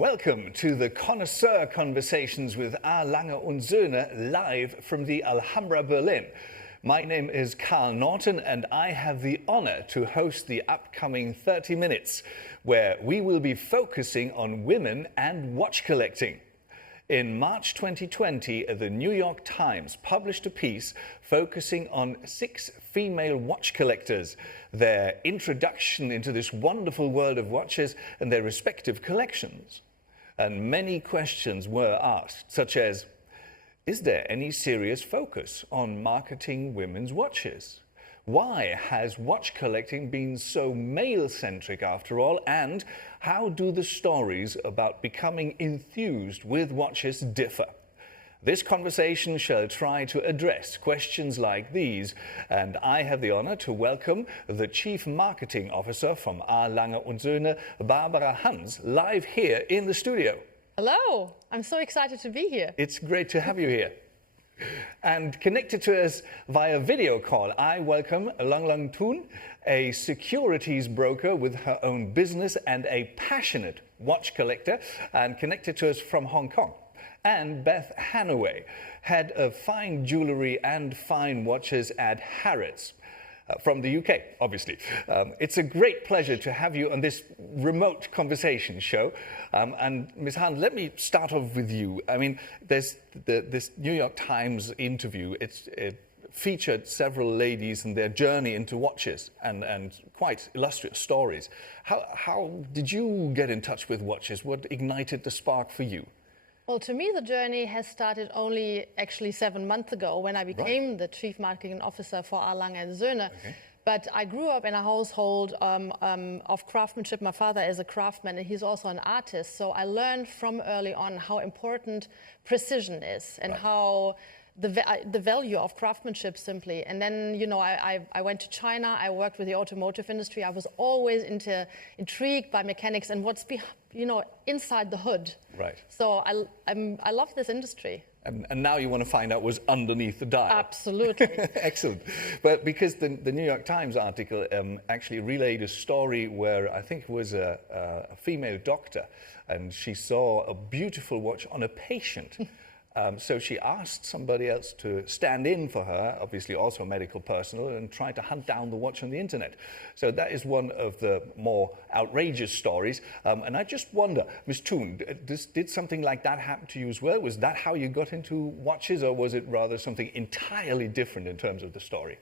Welcome to the Connoisseur Conversations with a.lange und Söhne, live from the Alhambra, Berlin. My name is Carl Norton, and I have the honor to host the upcoming 30 minutes, where we will be focusing on women and watch collecting. In March 2020, the New York Times published a piece focusing on 6 female watch collectors, their introduction into this wonderful world of watches and their respective collections. And many questions were asked, such as, is there any serious focus on marketing women's watches? Why has watch collecting been so male-centric after all? And how do the stories about becoming enthused with watches differ? This conversation shall try to address questions like these, and I have the honor to welcome the Chief Marketing Officer from a.lange und Söhne, Barbara Hans, live here in the studio. Hello, I'm so excited to be here. It's great to have you here. And connected to us via video call, I welcome a.lange Thun, a securities broker with her own business and a passionate watch collector, and connected to us from Hong Kong. And Beth Hannaway, head of fine jewelry and fine watches at Harrods, from the UK, obviously. It's a great pleasure to have you on this remote conversation show. And Ms. Hahn, let me start off with you. I mean, there's this New York Times interview. It featured several ladies and their journey into watches and quite illustrious stories. How did you get in touch with watches? What ignited the spark for you? Well, to me, the journey has started only actually 7 months ago when I became the Chief Marketing Officer for a.lange and Söhne. Okay. But I grew up in a household of craftsmanship. My father is a craftsman and he's also an artist. So I learned from early on how important precision is and how the value of craftsmanship simply. And then, you know, I went to China. I worked with the automotive industry. I was always intrigued by mechanics and what's inside the hood. Right. So I love this industry. And now you want to find out what's underneath the dial. Absolutely. Excellent. But because the New York Times article actually relayed a story where I think it was a female doctor, and she saw a beautiful watch on a patient. So she asked somebody else to stand in for her, obviously also medical personnel, and try to hunt down the watch on the internet. So that is one of the more outrageous stories. And I just wonder, Ms. Thun, did something like that happen to you as well? Was that how you got into watches, or was it rather something entirely different in terms of the story?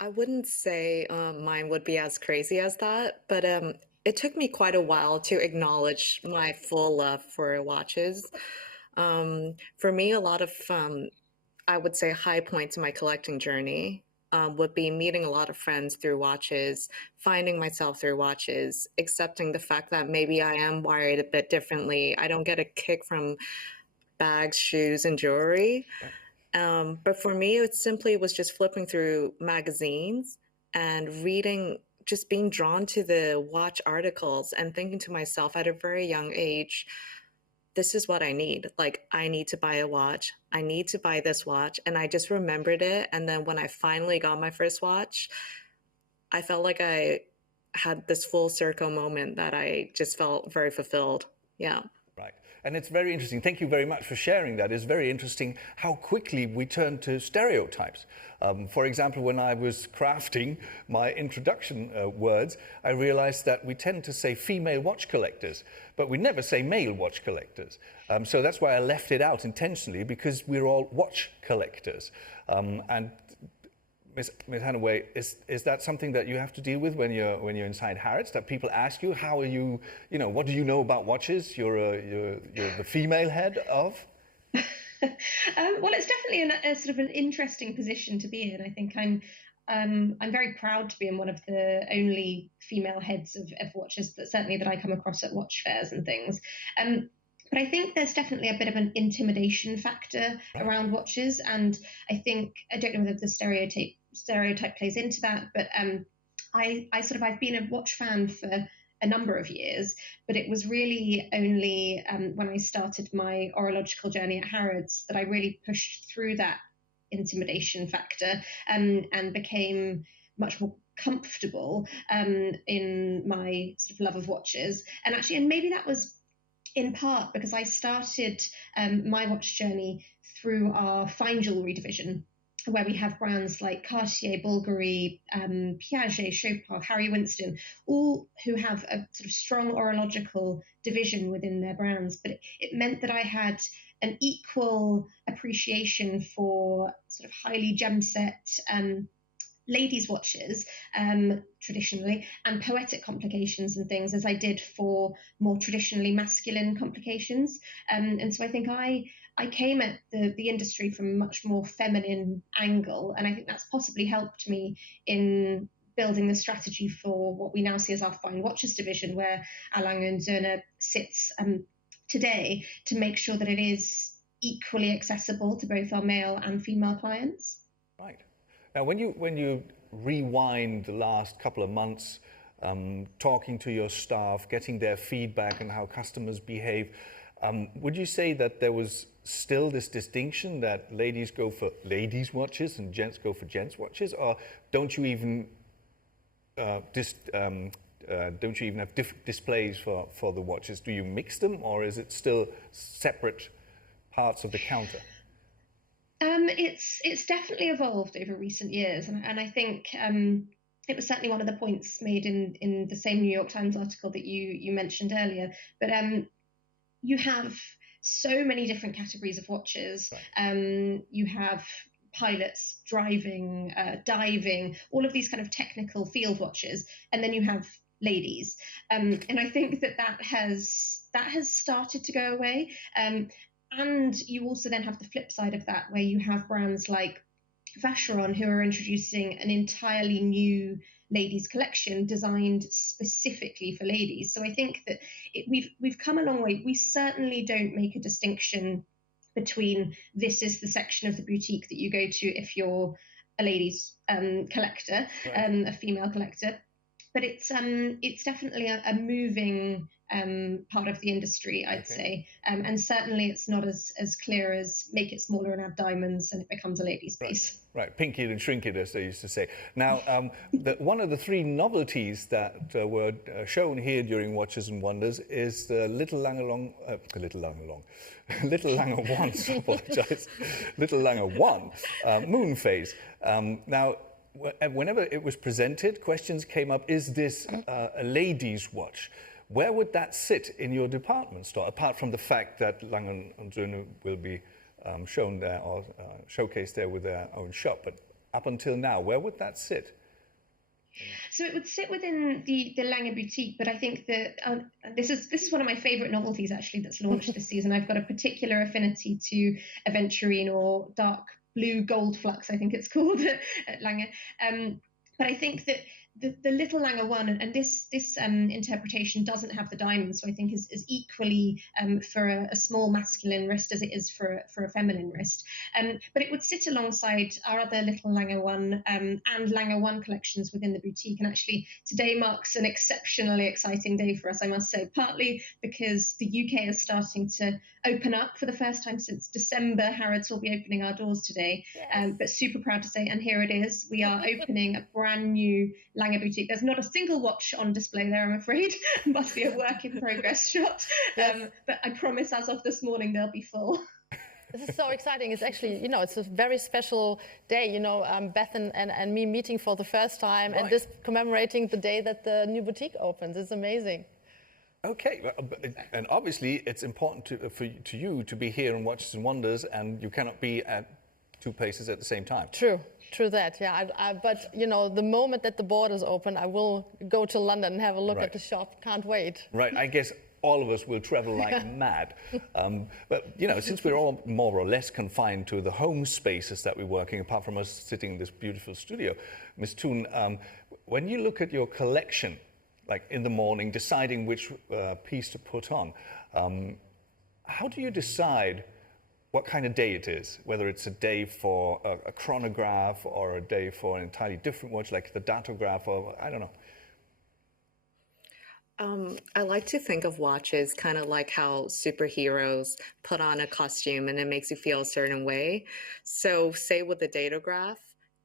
I wouldn't say mine would be as crazy as that, but it took me quite a while to acknowledge my full love for watches. For me, a lot of, I would say, high points in my collecting journey would be meeting a lot of friends through watches, finding myself through watches, accepting the fact that maybe I am wired a bit differently. I don't get a kick from bags, shoes, and jewelry. But for me, it simply was just flipping through magazines and reading, just being drawn to the watch articles and thinking to myself at a very young age, this is what I need. Like, I need to buy a watch. I need to buy this watch. And I just remembered it. And then when I finally got my first watch, I felt like I had this full circle moment that I just felt very fulfilled. Yeah. Right. And it's very interesting. Thank you very much for sharing that. It's very interesting how quickly we turn to stereotypes. For example, when I was crafting my introduction words, I realized that we tend to say female watch collectors, but we never say male watch collectors. So that's why I left it out intentionally, because we're all watch collectors. And Ms. Hannaway, is that something that you have to deal with when you're inside Harrods? That people ask you, how are you? What do you know about watches? You're the female head of. Well, it's definitely a sort of an interesting position to be in. I think I'm very proud to be in one of the only female heads of watches that certainly that I come across at watch fairs and things. But I think there's definitely a bit of an intimidation factor around watches, and I don't know whether the stereotype plays into that, but I've been a watch fan for a number of years, but it was really only when I started my horological journey at Harrods that I really pushed through that intimidation factor and became much more comfortable in my sort of love of watches. And maybe that was in part because I started my watch journey through our fine jewellery division, where we have brands like Cartier, Bulgari, Piaget, Chopard, Harry Winston, all who have a sort of strong horological division within their brands. But it meant that I had an equal appreciation for sort of highly gem-set ladies' watches, traditionally, and poetic complications and things, as I did for more traditionally masculine complications. And so I think I came at the industry from a much more feminine angle, and I think that's possibly helped me in building the strategy for what we now see as our fine watches division, where a.lange and Söhne sits today, to make sure that it is equally accessible to both our male and female clients. Right. Now, when you rewind the last couple of months, talking to your staff, getting their feedback on how customers behave, would you say that there was still this distinction that ladies go for ladies' watches and gents go for gents' watches, or don't you even have different displays for the watches? Do you mix them, or is it still separate parts of the counter? It's definitely evolved over recent years, and I think it was certainly one of the points made in the same New York Times article that you mentioned earlier. But you have so many different categories of watches. Right. You have pilots, driving, diving, all of these kind of technical field watches, and then you have ladies. And I think that has started to go away. And you also then have the flip side of that, where you have brands like Vacheron who are introducing an entirely new ladies collection designed specifically for ladies. So I think that we've come a long way. We certainly don't make a distinction between this is the section of the boutique that you go to if you're a ladies collector, right. A female collector. But it's definitely a moving part of the industry, I'd say. And certainly it's not as clear as make it smaller and add diamonds and it becomes a ladies' piece. Right, pink it and shrink it, as they used to say. Now, one of the three novelties that were shown here during Watches and Wonders is the Little Lange One moon phase. Now, whenever it was presented, questions came up, is this a ladies' watch? Where would that sit in your department store, apart from the fact that Lange & Söhne will be shown there or showcased there with their own shop? But up until now, where would that sit? So it would sit within the Lange boutique, but I think that this is one of my favourite novelties actually that's launched this season. I've got a particular affinity to Aventurine, or dark blue gold flux, I think it's called at Lange. But I think that the Little Lange One, and this interpretation doesn't have the diamond, so I think is equally for a small masculine wrist as it is for a feminine wrist. But it would sit alongside our other Little Lange One and Lange One collections within the boutique. And actually, today marks an exceptionally exciting day for us, I must say, partly because the UK is starting to open up for the first time since December. Harrods will be opening our doors today, yes. But super proud to say, and here it is, we are opening a brand new Lange boutique. There's not a single watch on display there, I'm afraid. It must be a work in progress shot. Yes. But I promise as of this morning they'll be full. This is so exciting. It's actually, it's a very special day, Beth and me meeting for the first time, right. And this commemorating the day that the new boutique opens. It's amazing. Okay, and obviously it's important to you to be here in Watches and Wonders, and you cannot be at two places at the same time. True that, yeah. But, the moment that the borders open, I will go to London and have a look at the shop. Can't wait. Right, I guess all of us will travel like mad. But, you know, since we're all more or less confined to the home spaces that we're working, apart from us sitting in this beautiful studio, Ms. Thun, when you look at your collection, like in the morning, deciding which piece to put on, how do you decide what kind of day it is, whether it's a day for a chronograph or a day for an entirely different watch, like the datograph, or I don't know? I like to think of watches kind of like how superheroes put on a costume and it makes you feel a certain way. So, say with the datograph,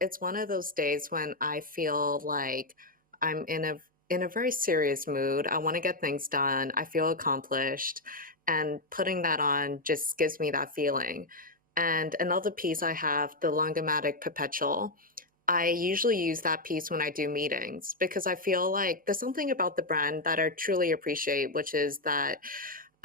it's one of those days when I feel like I'm in a very serious mood. I want to get things done. I feel accomplished, and putting that on just gives me that feeling. And another piece I have, the Longomatic Perpetual. I usually use that piece when I do meetings because I feel like there's something about the brand that I truly appreciate, which is that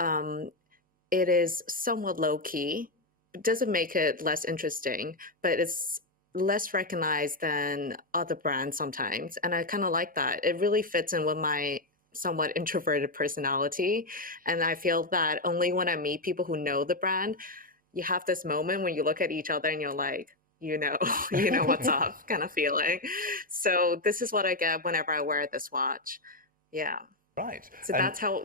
it is somewhat low key. It doesn't make it less interesting, but it's less recognized than other brands sometimes. And I kind of like that. It really fits in with my somewhat introverted personality. And I feel that only when I meet people who know the brand, you have this moment when you look at each other and you're like, you know what's up kind of feeling. So this is what I get whenever I wear this watch. Yeah. Right. So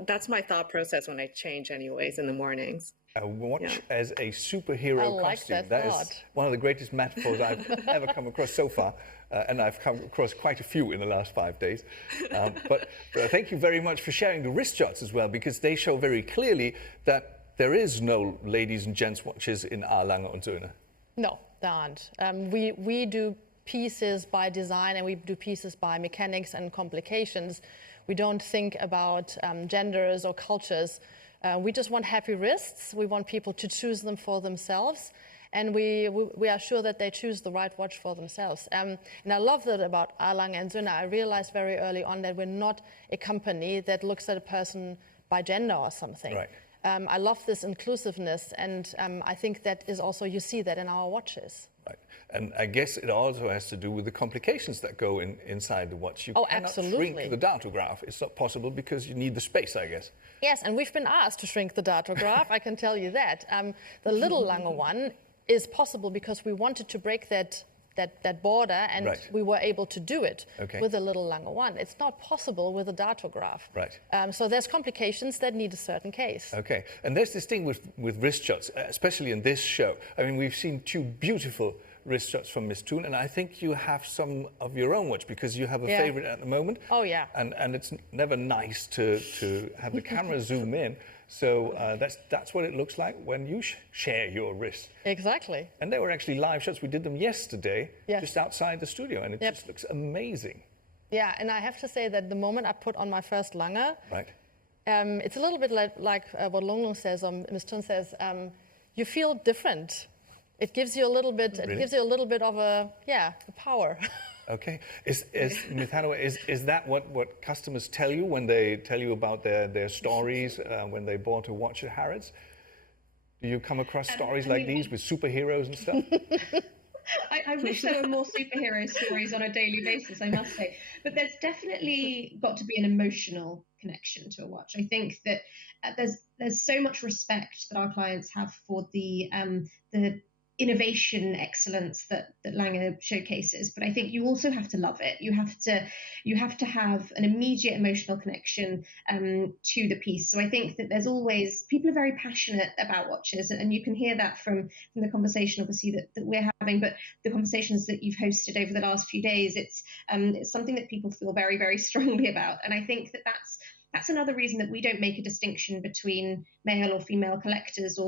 that's my thought process when I change anyways in the mornings. A watch as a superhero costume. That is one of the greatest metaphors I've ever come across so far. And I've come across quite a few in the last 5 days. But thank you very much for sharing the wrist shots as well, because they show very clearly that there is no ladies and gents watches in a.lange und Söhne. No, there aren't. We do pieces by design and we do pieces by mechanics and complications. We don't think about genders or cultures. We just want happy wrists. We want people to choose them for themselves. And we are sure that they choose the right watch for themselves. And I love that about a.lange and Söhne. I realized very early on that we're not a company that looks at a person by gender or something. Right. I love this inclusiveness, and I think that is also, you see that in our watches. Right. And I guess it also has to do with the complications that go inside the watch. You cannot absolutely. shrink the datograph. It's not possible because you need the space, I guess. Yes, and we've been asked to shrink the datograph, I can tell you that. The little Lange one is possible because we wanted to break that border, and right. we were able to do it okay. with a little Lange one. It's not possible with a datograph. Right. So there's complications that need a certain case. Okay, and there's this thing with wrist shots, especially in this show. I mean, we've seen 2 beautiful wrist shots from Ms. Thun, and I think you have some of your own watch because you have a favorite at the moment. Oh yeah. And it's never nice to have the camera zoom in. So that's what it looks like when you share your wrist. Exactly. And they were actually live shots. We did them yesterday, just outside the studio, and it just looks amazing. Yeah, and I have to say that the moment I put on my first Lange, right. It's a little bit like what Long says, or Ms. Thun says, you feel different. It gives you a little bit. Really? It gives you a little bit of a power. Okay. Is Ms. Hannaway, is that what customers tell you when they tell you about their stories when they bought a watch at Harrods? Do you come across stories like these with superheroes and stuff? I wish there were more superhero stories on a daily basis, I must say. But there's definitely got to be an emotional connection to a watch. I think that there's so much respect that our clients have for the innovation excellence that Lange showcases, but I think you also have to love it. You have to have an immediate emotional connection to the piece. So I think that there's always, people are very passionate about watches, and you can hear that from the conversation obviously that we're having, but the conversations that you've hosted over the last few days, it's something that people feel very, very strongly about. And I think that that's another reason that we don't make a distinction between male or female collectors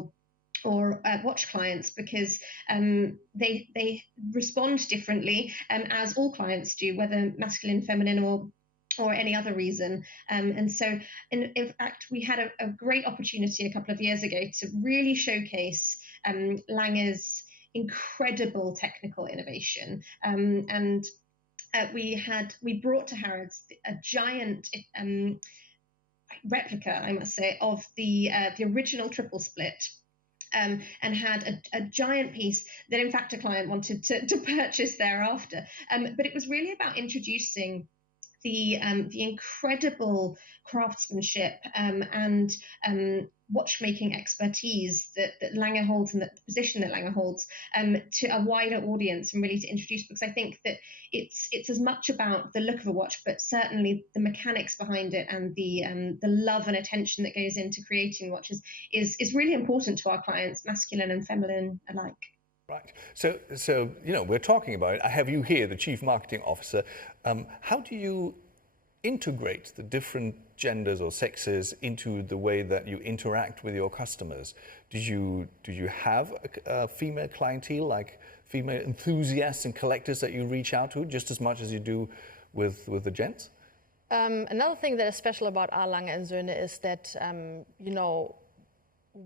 or watch clients, because they respond differently, as all clients do, whether masculine, feminine, or any other reason. And so, in fact, we had a great opportunity a couple of years ago to really showcase Lange's incredible technical innovation. And we brought to Harrods a giant replica, I must say, of the original triple split. And had a giant piece that, in fact, a client wanted to purchase thereafter. But it was really about introducing the incredible craftsmanship and watchmaking expertise that Lange holds and the position that Lange holds to a wider audience, and really to introduce, because I think that it's as much about the look of a watch, but certainly the mechanics behind it and the love and attention that goes into creating watches is really important to our clients, masculine and feminine alike. Right. So we're talking about it. I have you here, the Chief Marketing Officer. How do you integrate the different genders or sexes into the way that you interact with your customers? Do you have a female clientele, like female enthusiasts and collectors that you reach out to just as much as you do with the gents? Another thing that is special about a.lange and Söhne is that,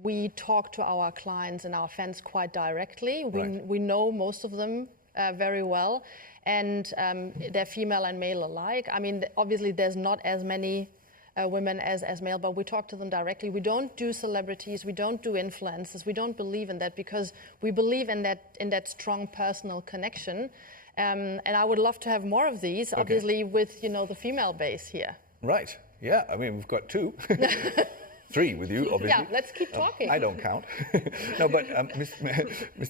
we talk to our clients and our fans quite directly. We know most of them very well, and they're female and male alike. I mean, obviously there's not as many women as male, but we talk to them directly. We don't do celebrities, we don't do influencers, we don't believe in that, because we believe in that strong personal connection. And I would love to have more of these, obviously, with the female base here. Right. Yeah. I mean, we've got 2. 3 with you, obviously. Yeah, let's keep talking. I don't count. No, but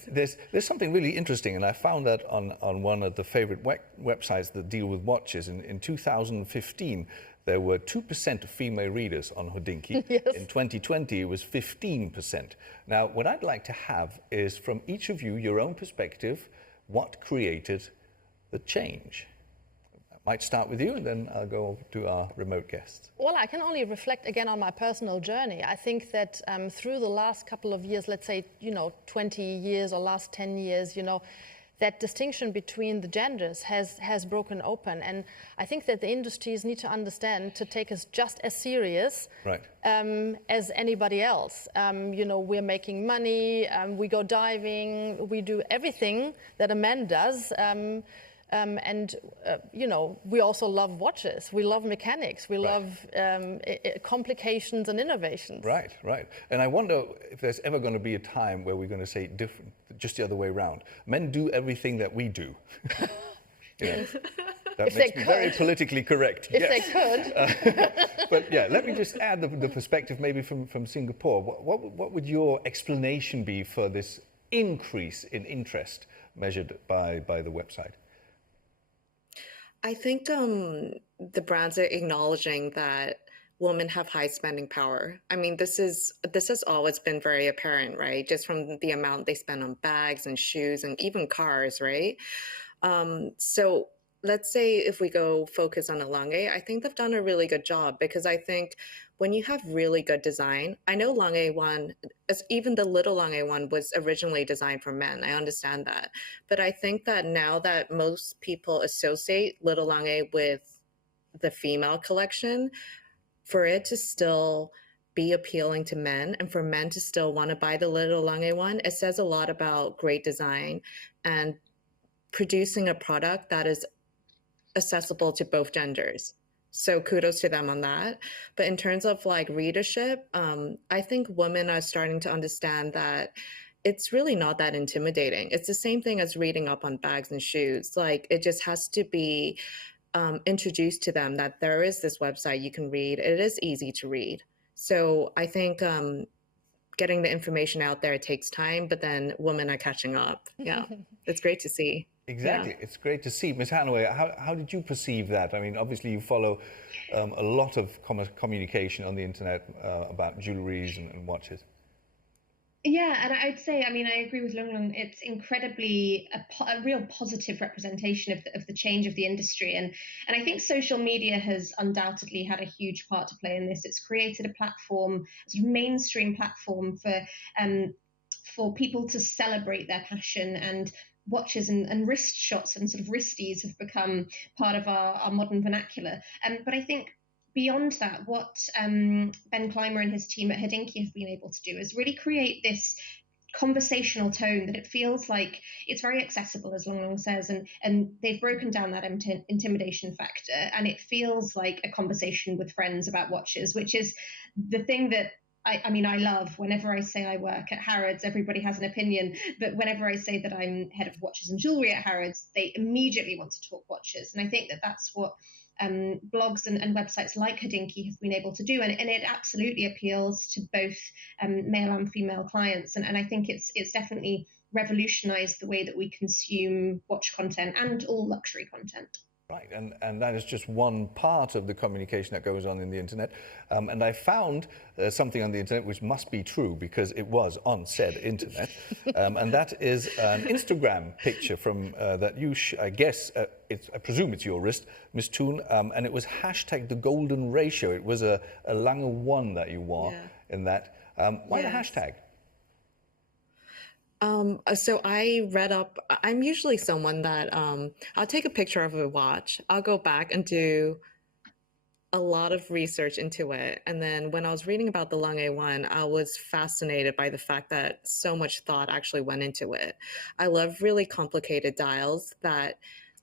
there's something really interesting, and I found that on one of the favorite websites that deal with watches. In 2015, there were 2% of female readers on Hodinkee. Yes. In 2020, it was 15%. Now, what I'd like to have is, from each of you, your own perspective, what created the change? Might start with you, and then I'll go to our remote guests. Well, I can only reflect again on my personal journey. I think that through the last couple of years, let's say 20 years or last 10 years, that distinction between the genders has broken open, and I think that the industries need to understand to take us just as serious as anybody else. We're making money, we go diving, we do everything that a man does. We also love watches. We love mechanics. We love complications and innovations. Right. And I wonder if there's ever going to be a time where we're going to say different, just the other way around. Men do everything that we do. That if makes me very politically correct. If they could. But yeah, let me just add the perspective maybe from Singapore. What would your explanation be for this increase in interest measured by the website? I think the brands are acknowledging that women have high spending power. I mean, this has always been very apparent, right? Just from the amount they spend on bags and shoes and even cars, right? So let's say if we go focus on a.lange, I think they've done a really good job, because I think when you have really good design, I know Lange one, even the little Lange one was originally designed for men. I understand that. But I think that now that most people associate little Lange with the female collection, for it to still be appealing to men and for men to still want to buy the little Lange one, it says a lot about great design and producing a product that is accessible to both genders. So kudos to them on that. But in terms of readership, I think women are starting to understand that it's really not that intimidating. It's the same thing as reading up on bags and shoes. It just has to be introduced to them that there is this website you can read. It is easy to read. So I think getting the information out there takes time, but then women are catching up. Yeah, it's great to see. Exactly. Yeah. It's great to see. Ms. Hannaway, how did you perceive that? I mean, obviously you follow a lot of communication on the internet about jewelries and watches. Yeah, and I'd say, I mean, I agree with Lunglung. It's incredibly a real positive representation of the change of the industry. And I think social media has undoubtedly had a huge part to play in this. It's created a platform, a sort of mainstream platform for people to celebrate their passion, and watches and wrist shots and sort of wristies have become part of our modern vernacular. But I think beyond that, what Ben Clymer and his team at Hodinkee have been able to do is really create this conversational tone that it feels like it's very accessible, as Lunglung says, and they've broken down that intimidation factor, and it feels like a conversation with friends about watches, which is the thing that I love. Whenever I say I work at Harrods, everybody has an opinion, but whenever I say that I'm head of watches and jewelry at Harrods, they immediately want to talk watches. And I think that that's what blogs and websites like Hodinkee have been able to do, and it absolutely appeals to both male and female clients, and I think it's definitely revolutionized the way that we consume watch content and all luxury content. Right, and that is just one part of the communication that goes on in the internet. And I found something on the internet which must be true because it was on said internet. And that is an Instagram picture from that you, I guess, I presume it's your wrist, Miss Thun, and it was hashtag the golden ratio. It was a Lange 1 that you wore in that. Why the hashtag? So I read up, I'm usually someone that I'll take a picture of a watch, I'll go back and do a lot of research into it. And then when I was reading about the Lange 1, I was fascinated by the fact that so much thought actually went into it. I love really complicated dials that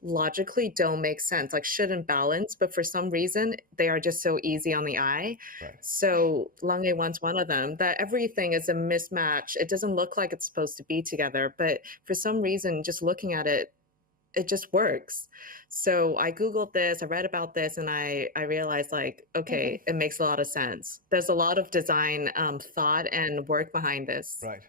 logically don't make sense, like shouldn't balance, but for some reason they are just so easy on the eye. Right. So Lange 1's one of them, that everything is a mismatch. It doesn't look like it's supposed to be together, but for some reason, just looking at it, it just works. So I Googled this, I read about this, and I realized like, okay, it makes a lot of sense. There's a lot of design thought and work behind this. Right.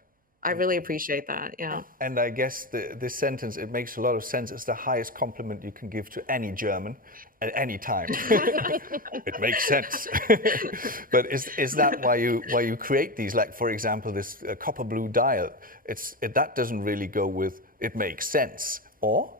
I really appreciate that, yeah. And I guess this sentence, it makes a lot of sense. It's the highest compliment you can give to any German at any time. It makes sense. But is that why you create these? Like, for example, this copper blue dial. That doesn't really go with, it makes sense, or?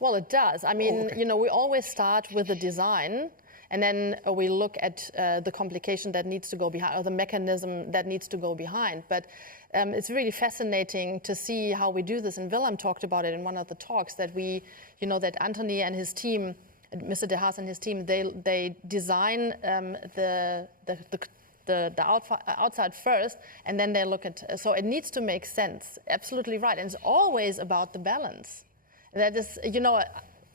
Well, it does. I mean, you know, we always start with the design, and then we look at the complication that needs to go behind, or the mechanism that needs to go behind. But it's really fascinating to see how we do this. And Willem talked about it in one of the talks, that we, you know, that Anthony and his team, Mr. De Haas and his team, they design the outside first, and then they look at, so it needs to make sense. Absolutely right. And it's always about the balance. That is, you know,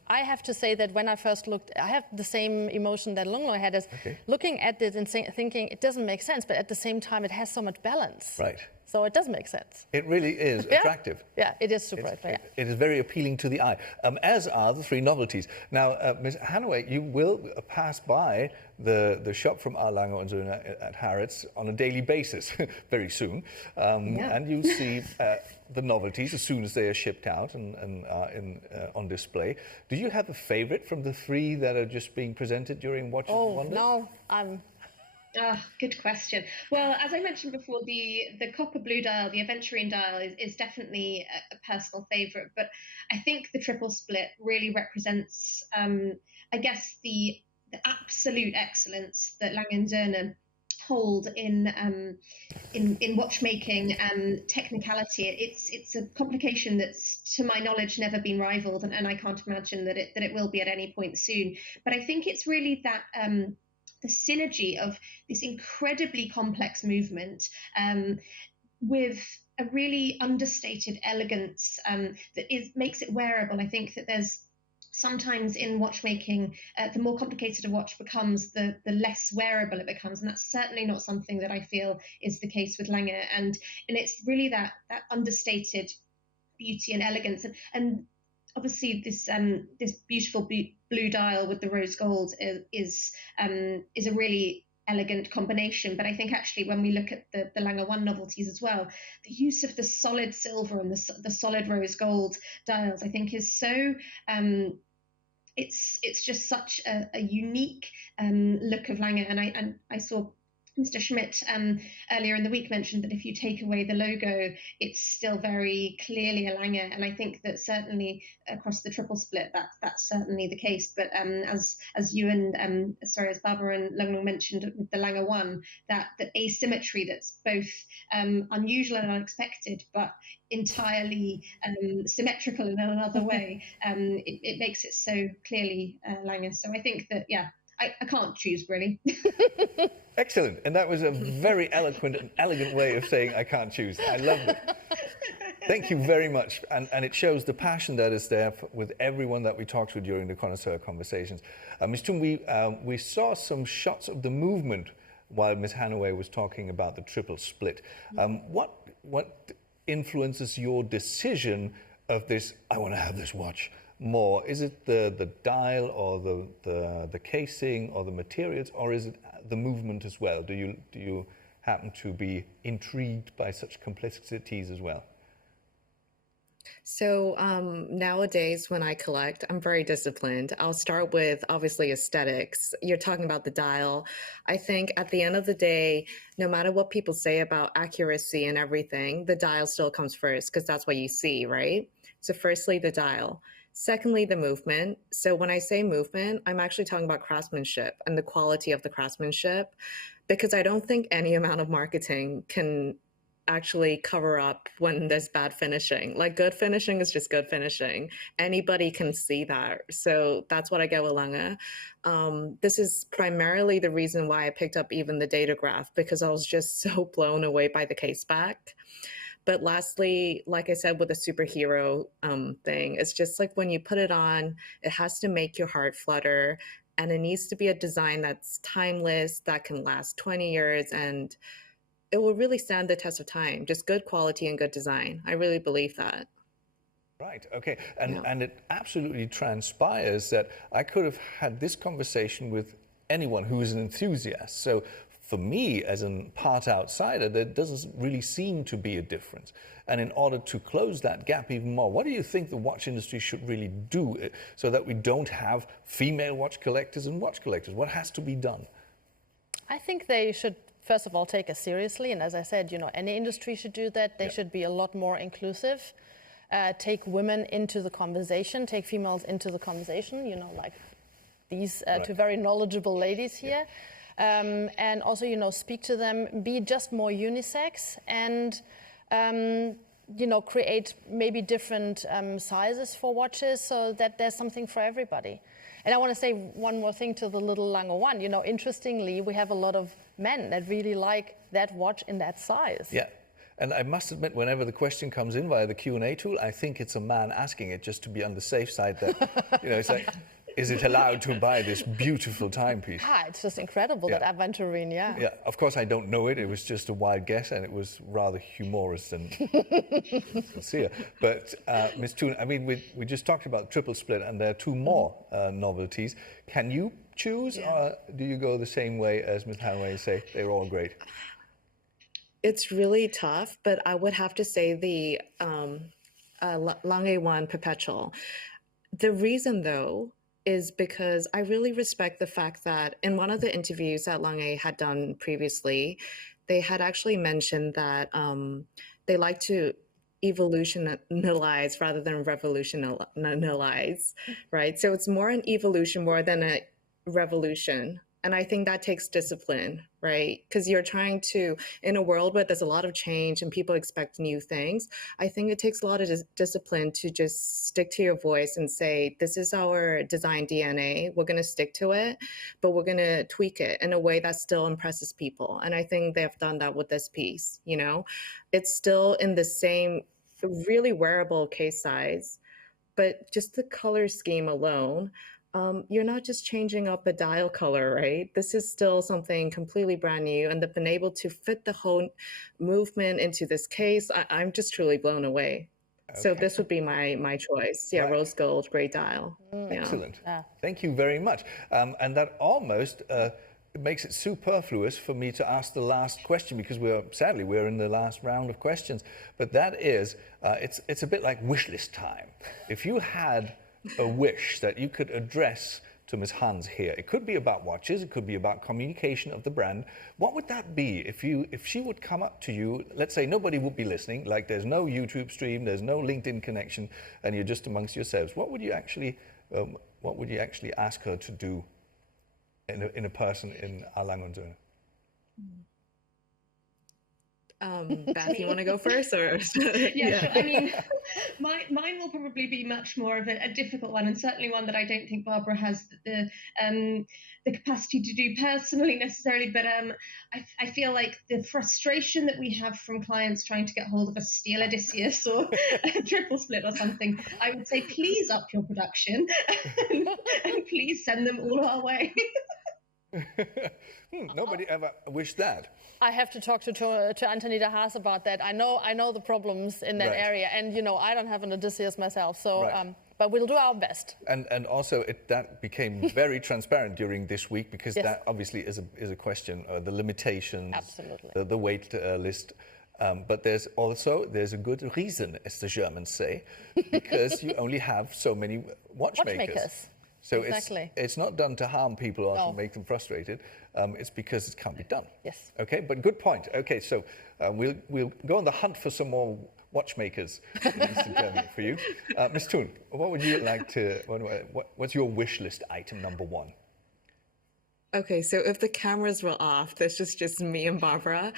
I have to say that when I first looked, I have the same emotion that Lung Lung had, as looking at it and thinking it doesn't make sense, but at the same time it has so much balance. Right. So it does make sense. It really is attractive. Yeah, it is super attractive. It is very appealing to the eye, as are the three novelties. Now, Ms. Hannaway, you will pass by the shop from a.lange und Söhne at Harrods on a daily basis very soon. And you'll see the novelties as soon as they are shipped out and are on display. Do you have a favorite from the three that are just being presented during Watches and Wonders? No, I'm... Good question. Well, as I mentioned before, the copper blue dial, the Aventurine dial, is definitely a personal favourite. But I think the triple split really represents, I guess, the absolute excellence that Lange & Söhne hold in watchmaking and technicality. It's a complication that's, to my knowledge, never been rivaled, and I can't imagine that it will be at any point soon. But I think it's really that. The synergy of this incredibly complex movement with a really understated elegance that makes it wearable. I think that there's sometimes in watchmaking, the more complicated a watch becomes, the less wearable it becomes, and that's certainly not something that I feel is the case with Lange. And it's really that understated beauty and elegance, and obviously this beautiful blue dial with the rose gold is a really elegant combination. But I think actually when we look at the Lange 1 novelties as well, the use of the solid silver and the solid rose gold dials, I think, is so it's just such a unique look of Lange. And I saw Mr. Schmidt earlier in the week mentioned that if you take away the logo, it's still very clearly a Lange, and I think that certainly across the triple split, that's certainly the case. But as you and as Barbara and Lung mentioned with the Lange 1, that asymmetry that's both unusual and unexpected, but entirely symmetrical in another way, it makes it so clearly Lange. So I think that I can't choose, really. Excellent. And that was a very eloquent and elegant way of saying I can't choose. I love it. Thank you very much. And it shows the passion that is there with everyone that we talked to during the Connoisseur Conversations. Ms. Thun, we saw some shots of the movement while Ms. Hannaway was talking about the triple split. What influences your decision of this, I want to have this watch, more? Is it the dial or the casing or the materials, or is it the movement as well? Do you happen to be intrigued by such complexities as well? So nowadays, when I collect, I'm very disciplined. I'll start with obviously aesthetics. You're talking about the dial. I think at the end of the day, no matter what people say about accuracy and everything, the dial still comes first because that's what you see, right? So firstly, the dial. Secondly, the movement. So when I say movement, I'm actually talking about craftsmanship and the quality of the craftsmanship, because I don't think any amount of marketing can actually cover up when there's bad finishing. Like, good finishing is just good finishing. Anybody can see that. So that's what I get with a.lange. This is primarily the reason why I picked up even the data graph, because I was just so blown away by the case back. But lastly, like I said, with the superhero thing, it's just like when you put it on, it has to make your heart flutter. And it needs to be a design that's timeless, that can last 20 years, and it will really stand the test of time. Just good quality and good design. I really believe that. Right, okay. And it absolutely transpires that I could have had this conversation with anyone who is an enthusiast. So for me, as a part outsider, there doesn't really seem to be a difference. And in order to close that gap even more, what do you think the watch industry should really do so that we don't have female watch collectors and watch collectors? What has to be done? I think they should, first of all, take us seriously. And as I said, any industry should do that. They should be a lot more inclusive. Take women into the conversation, take females into the conversation, like these two very knowledgeable ladies here. And also, speak to them, be just more unisex, and, create maybe different sizes for watches so that there's something for everybody. And I want to say one more thing to the little a.lange one. Interestingly, we have a lot of men that really like that watch in that size. Yeah. And I must admit, whenever the question comes in via the Q&A tool, I think it's a man asking it just to be on the safe side that, it's like, is it allowed to buy this beautiful timepiece? It's just incredible, that Aventurine, Yeah, of course I don't know it. It was just a wild guess, and it was rather humorous than sincere. But Ms. Thun, I mean, we just talked about triple split, and there are two more novelties. Can you choose, or do you go the same way as Ms. Hannaway and say they're all great? It's really tough, but I would have to say the a.lange one perpetual. The reason, though, is because I really respect the fact that in one of the interviews that a.lange had done previously, they had actually mentioned that they like to evolutionize rather than revolutionize, right? So it's more an evolution more than a revolution. And I think that takes discipline, right? Because you're trying to, in a world where there's a lot of change and people expect new things, I think it takes a lot of discipline to just stick to your voice and say, this is our design DNA, we're going to stick to it, but we're going to tweak it in a way that still impresses people. And I think they've done that with this piece, It's still in the same really wearable case size, but just the color scheme alone, you're not just changing up a dial color, right? This is still something completely brand new, and they've been able to fit the whole movement into this case. I'm just truly blown away. Okay. So this would be my choice. Yeah, right. Rose gold, great dial. Excellent. Thank you very much. And that almost makes it superfluous for me to ask the last question, because we're in the last round of questions. But that is, it's a bit like wish list time. If you had a wish that you could address to Ms. Hans here, it could be about watches, it could be about communication of the brand. What would that be if she would come up to you? Let's say nobody would be listening, like there's no YouTube stream, there's no LinkedIn connection, and you're just amongst yourselves. What would you actually ask her to do in a person in a.lange und Söhne? Beth, you want to go first, or? Yeah, sure. I mean, mine will probably be much more of a difficult one, and certainly one that I don't think Barbara has the capacity to do personally necessarily. But I feel like the frustration that we have from clients trying to get hold of a steel Odysseus or a triple split or something, I would say, please up your production and please send them all our way. Nobody ever wished that. I have to talk to Antonita Haas about that. I know the problems in that area, and I don't have an Odysseus myself, so But we'll do our best. And also that became very transparent during this week, because Yes. that obviously is a question, the limitations, Absolutely. the wait list. But there's a good reason, as the Germans say, because you only have so many watchmakers. So Exactly. it's not done to harm people or No. to make them frustrated. It's because it can't be done. Yes. Okay, but good point. Okay, so we'll go on the hunt for some more watchmakers in Eastern Germany for you. Ms. Thun, what would you like to? What's your wish list item number one? Okay, so if the cameras were off, this is just me and Barbara.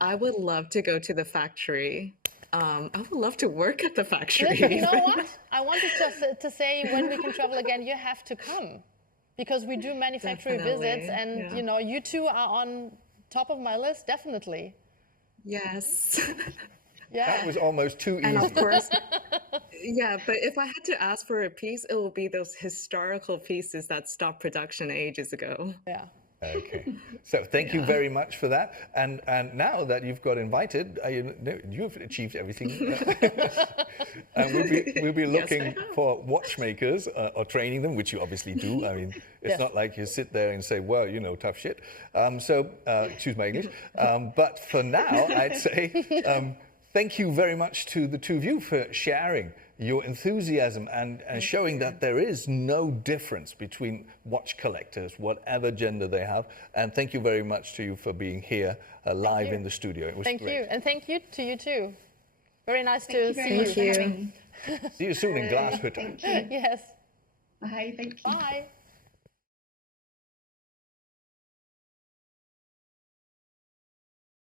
I would love to go to the factory. I would love to work at the factory. You know what? I wanted just to say, when we can travel again, you have to come, because we do many factory Definitely, visits, and yeah. you know, you two are on top of my list, definitely. Yes. Yeah. That was almost too And easy. of course, yeah, but if I had to ask for a piece, it will be those historical pieces that stopped production ages ago. Yeah. Okay, so thank you very much for that. And now that you've got invited, you've achieved everything. And we'll be looking for watchmakers or training them, which you obviously do. I mean, it's Yes. not like you sit there and say, well, you know, tough shit. Excuse my English. But for now, I'd say thank you very much to the two of you for sharing your enthusiasm and showing that there is no difference between watch collectors, whatever gender they have. And thank you very much to you for being here live in the studio. It was Thank great. you, and thank you to you too. Very nice Thank you to very see much you. for having me. See you soon in Glashütte. Thank you. Yes. Bye. Thank you. Bye.